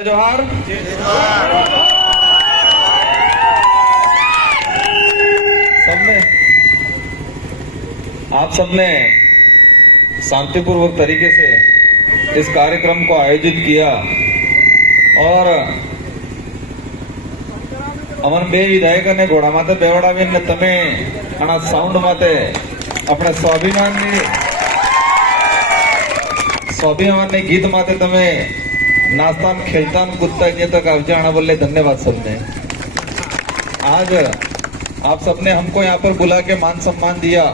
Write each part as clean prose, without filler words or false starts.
जोहार। सबने आप सबने शांतिपूर्वक तरीके से इस कार्यक्रम को आयोजित किया और अमन बे विधायक ने घोड़ा माते बेवड़ावीने तमे आना साउंड माते अपने स्वाभिमानी गीत माते तमे नास्ता खेलता कूदता तक आवजे आना बोले धन्यवाद सबने। आज आप सबने हमको यहाँ पर बुला के मान सम्मान दिया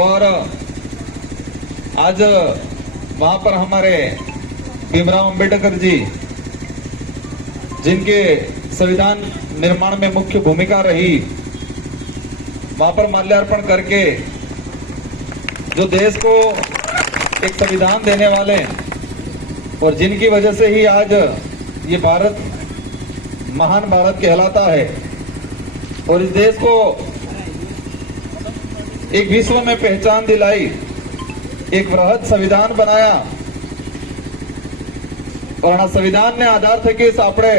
और आज वहां पर हमारे भीमराव अंबेडकर जी जिनके संविधान निर्माण में मुख्य भूमिका रही वहां पर माल्यार्पण करके जो देश को एक संविधान देने वाले और जिनकी वजह से ही आज ये भारत महान भारत कहलाता है और इस देश को एक विश्व में पहचान दिलाई, एक वृहद संविधान बनाया और संविधान ने आधार थे कि सापड़े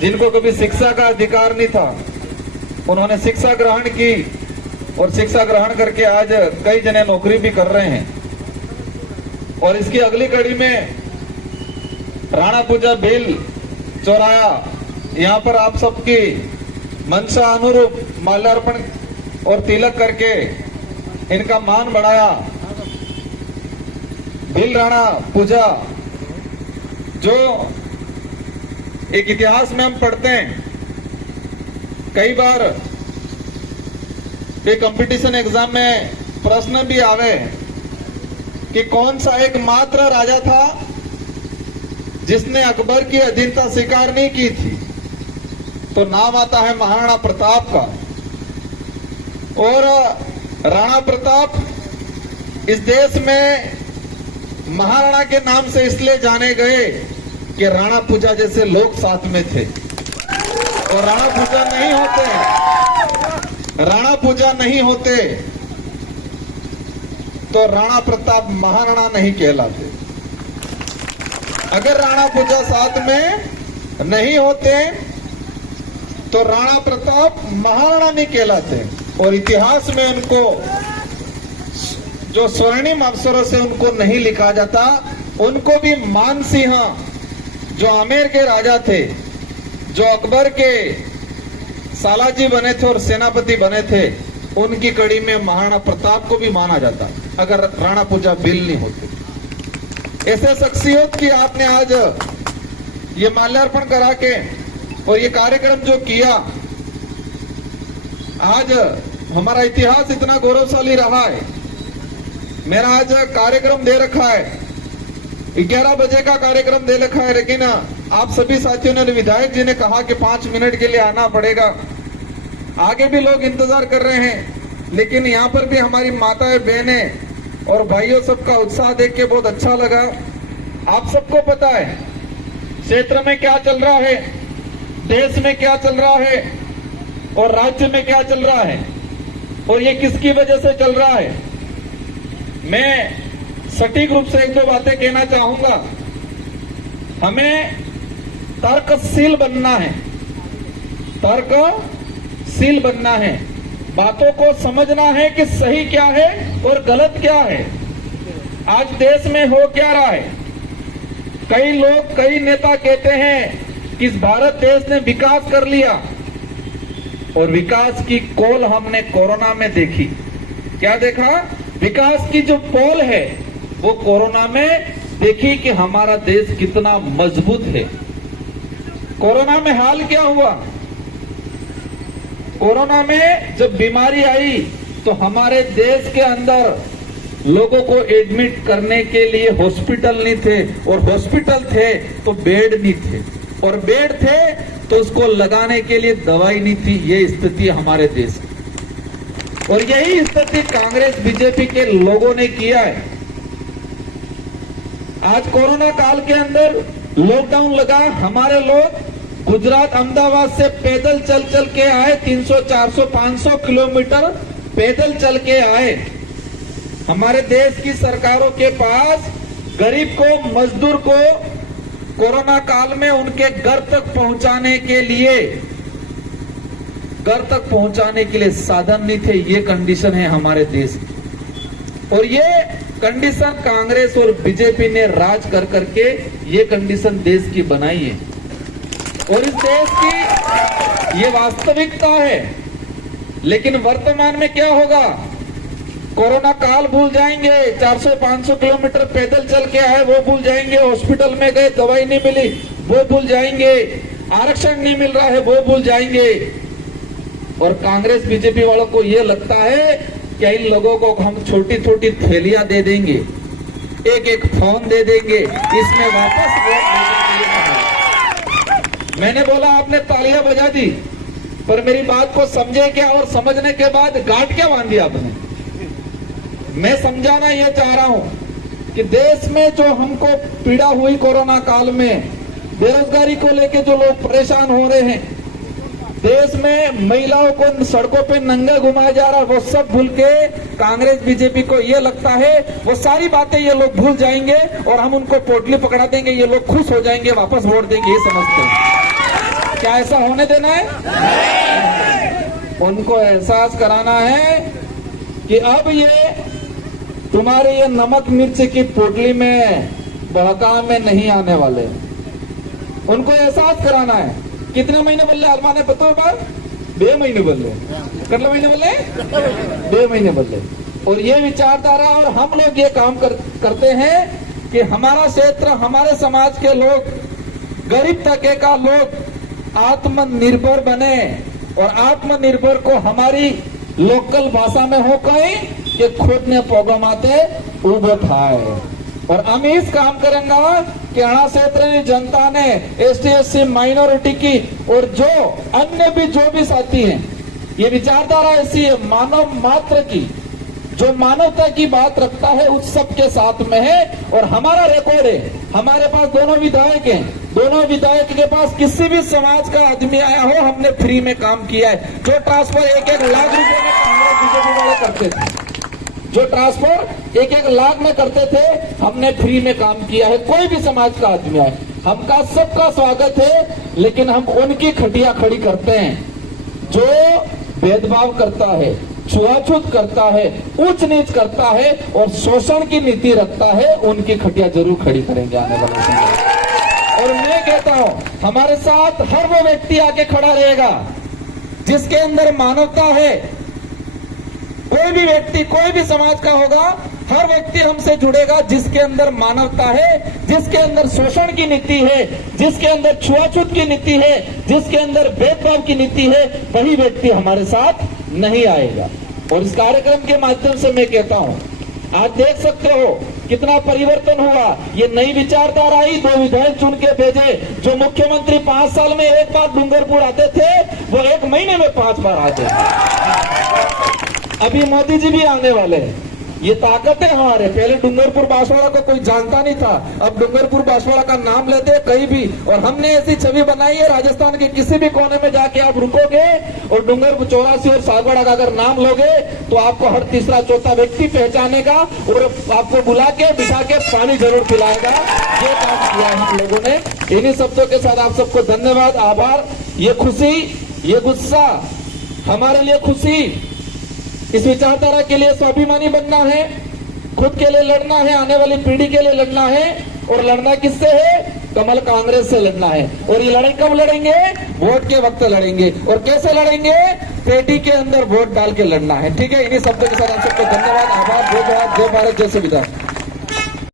जिनको कभी शिक्षा का अधिकार नहीं था उन्होंने शिक्षा ग्रहण की और शिक्षा ग्रहण करके आज कई जने नौकरी भी कर रहे हैं। और इसकी अगली कड़ी में राणा पूजा बिल चौराया, यहाँ पर आप सबकी मंशा अनुरूप माल्यार्पण और तिलक करके इनका मान बढ़ाया। बिल राणा पूजा जो एक इतिहास में हम पढ़ते हैं, कई बार एक कंपटीशन एग्जाम में प्रश्न भी आवे कि कौन सा एकमात्र राजा था जिसने अकबर की अधीनता स्वीकार नहीं की थी, तो नाम आता है महाराणा प्रताप का। और राणा प्रताप इस देश में महाराणा के नाम से इसलिए जाने गए कि राणा पूजा जैसे लोग साथ में थे और राणा पूजा नहीं होते तो राणा प्रताप महाराणा नहीं कहलाते। अगर राणा पूजा साथ में नहीं होते तो राणा प्रताप महाराणा नहीं कहलाते और इतिहास में उनको जो स्वर्णिम अवसरों से उनको नहीं लिखा जाता। उनको भी मानसिंह जो आमेर के राजा थे, जो अकबर के सालाजी बने थे और सेनापति बने थे, उनकी कड़ी में महाराणा प्रताप को भी माना जाता अगर राणा पूजा बिल नहीं होते। ऐसे शख्सियत की आपने आज ये माल्यार्पण करा के और ये कार्यक्रम जो किया, आज हमारा इतिहास इतना गौरवशाली रहा है। मेरा आज कार्यक्रम दे रखा है 11 बजे का कार्यक्रम दे रखा है, लेकिन आप सभी साथियों ने, विधायक जी ने कहा कि 5 मिनट के लिए आना पड़ेगा। आगे भी लोग इंतजार कर रहे हैं, लेकिन यहाँ पर भी हमारी माताएं, बहनें और भाइयों सबका उत्साह देख के बहुत अच्छा लगा। आप सबको पता है क्षेत्र में क्या चल रहा है, देश में क्या चल रहा है और राज्य में क्या चल रहा है और ये किसकी वजह से चल रहा है। मैं सटीक रूप से 1-2 बातें कहना चाहूंगा। हमें तर्कशील बनना है, तर्कशील बनना है, बातों को समझना है कि सही क्या है और गलत क्या है। आज देश में हो क्या रहा है, कई लोग, कई नेता कहते हैं कि इस भारत देश ने विकास कर लिया और विकास की कोल हमने कोरोना में देखी। क्या देखा? विकास की जो पोल है वो कोरोना में देखी कि हमारा देश कितना मजबूत है। कोरोना में हाल क्या हुआ? कोरोना में जब बीमारी आई तो हमारे देश के अंदर लोगों को एडमिट करने के लिए हॉस्पिटल नहीं थे और हॉस्पिटल थे तो बेड नहीं थे और बेड थे तो उसको लगाने के लिए दवाई नहीं थी। ये स्थिति हमारे देश की और यही स्थिति कांग्रेस बीजेपी के लोगों ने किया है। आज कोरोना काल के अंदर लॉकडाउन लगा, हमारे लोग गुजरात अहमदाबाद से पैदल चल चल के आए, 300, 400, 500 किलोमीटर पैदल चल के आए। हमारे देश की सरकारों के पास गरीब को, मजदूर को कोरोना काल में उनके घर तक पहुंचाने के लिए साधन नहीं थे। ये कंडीशन है हमारे देश की, और ये कंडीशन कांग्रेस और बीजेपी ने राज कर करके ये कंडीशन देश की बनाई है, और इस देश की ये वास्तविकता है। लेकिन वर्तमान में क्या होगा? कोरोना काल भूल जाएंगे, 400-500 किलोमीटर पैदल चल के आए वो भूल जाएंगे, हॉस्पिटल में गए दवाई नहीं मिली वो भूल जाएंगे, आरक्षण नहीं मिल रहा है वो भूल जाएंगे। और कांग्रेस बीजेपी वालों को ये लगता है कि इन लोगों को हम छोटी छोटी थैलियां दे देंगे, एक एक फोन दे देंगे, इसमें वापस वोट देंगे। मैंने बोला आपने तालियां बजा दी, पर मेरी बात को समझे क्या? और समझने के बाद गांठ क्या बांधी आपने? मैं समझाना यह चाह रहा हूं कि देश में जो हमको पीड़ा हुई कोरोना काल में, बेरोजगारी को लेके जो लोग परेशान हो रहे हैं, देश में महिलाओं को सड़कों पे नंगे घुमाया जा रहा है, वो सब भूल के कांग्रेस बीजेपी को ये लगता है वो सारी बातें ये लोग भूल जाएंगे और हम उनको पोटली पकड़ा देंगे, ये लोग खुश हो जाएंगे, वापस वोट देंगे, ये समझते हैं। क्या ऐसा होने देना है? उनको एहसास कराना है कि अब ये तुम्हारे ये नमक मिर्च की पोटली में बहका में नहीं आने वाले। उनको एहसास कराना है। कितने महीने बदले आलमा ने पता बार? 2 महीने बदले। कितने महीने बदले? 2 महीने बदले। और ये विचारधारा, और हम लोग ये काम करते हैं कि हमारा क्षेत्र, हमारे समाज के लोग, गरीब तबके का लोग आत्मनिर्भर बने, और आत्मनिर्भर को हमारी लोकल भाषा में हो कहीं कि खुद ने पोगमाते उबे थाए। और हम इस काम करेंगे कि यहाँ क्षेत्र की जनता ने, ST/SC माइनॉरिटी की और जो अन्य भी जो भी साथी हैं, ये विचारधारा ऐसी है मानव मात्र की, जो मानवता की बात रखता है उस सब के साथ में है। और हमारा रिकॉर्ड है, हमारे पास दोनों विधायक हैं, दोनों विधायक के पास किसी भी समाज का आदमी आया हो, हमने फ्री में काम किया है। जो ट्रांसफर 1-1 लाख रुपए में कांग्रेस बीजेपी वाले करते थे, जो ट्रांसफर 1-1 लाख में करते थे, हमने फ्री में काम किया है। कोई भी समाज का आदमी आए, हमका सबका स्वागत है, लेकिन हम उनकी खटिया खड़ी करते हैं जो भेदभाव करता है, छुआछूत करता है, ऊंच नीच करता है और शोषण की नीति रखता है, उनकी खटिया जरूर खड़ी करेंगे आने वाले समय। और मैं कहता हूं, हमारे साथ हर वो व्यक्ति आके खड़ा रहेगा जिसके अंदर मानवता है। कोई भी व्यक्ति, कोई भी समाज का होगा, हर व्यक्ति हमसे जुड़ेगा जिसके अंदर मानवता है, जिसके अंदर शोषण की नीति है, जिसके अंदर छुआछूत की नीति है, जिसके अंदर भेदभाव की नीति है, वही व्यक्ति हमारे साथ नहीं आएगा। और इस कार्यक्रम के माध्यम से मैं कहता हूं, आज देख सकते हो कितना परिवर्तन हुआ। ये नई विचारधारा आई, 2 विधायक चुन के भेजे। जो मुख्यमंत्री 5 साल में 1 बार डूंगरपुर आते थे, वो 1 महीने में 5 बार आते थे। अभी मोदी जी भी आने वाले हैं। ये ताकत है हमारे। पहले डूंगरपुर बांसवाड़ा को कोई जानता नहीं था, अब डूंगरपुर बांसवाड़ा का नाम लेते हैं कहीं भी। और हमने ऐसी छवि बनाई है, राजस्थान के किसी भी कोने में जाके आप रुकोगे और डूंगरपुर 84 और सागवाड़ा का अगर नाम लोगे तो आपको हर तीसरा चौथा व्यक्ति पहचानेगा और आपको बुला के बिठा के पानी जरूर पिलाएगा। ये काम किया है हम लोगों ने। इन्हीं शब्दों के साथ आप सबको धन्यवाद, आभार। ये खुशी, ये गुस्सा, हमारे लिए खुशी, इस विचारधारा के लिए स्वाभिमानी बनना है, खुद के लिए लड़ना है, आने वाली पीढ़ी के लिए लड़ना है। और लड़ना किससे है? कमल कांग्रेस से लड़ना है। और ये लड़ाई कब लड़ेंगे? वोट के वक्त लड़ेंगे। और कैसे लड़ेंगे? पेटी के अंदर वोट डाल के लड़ना है। ठीक है, इन्हीं शब्दों के साथ आप सबको धन्यवाद, आभार, जय भारत, जय भारत, जय संविधान।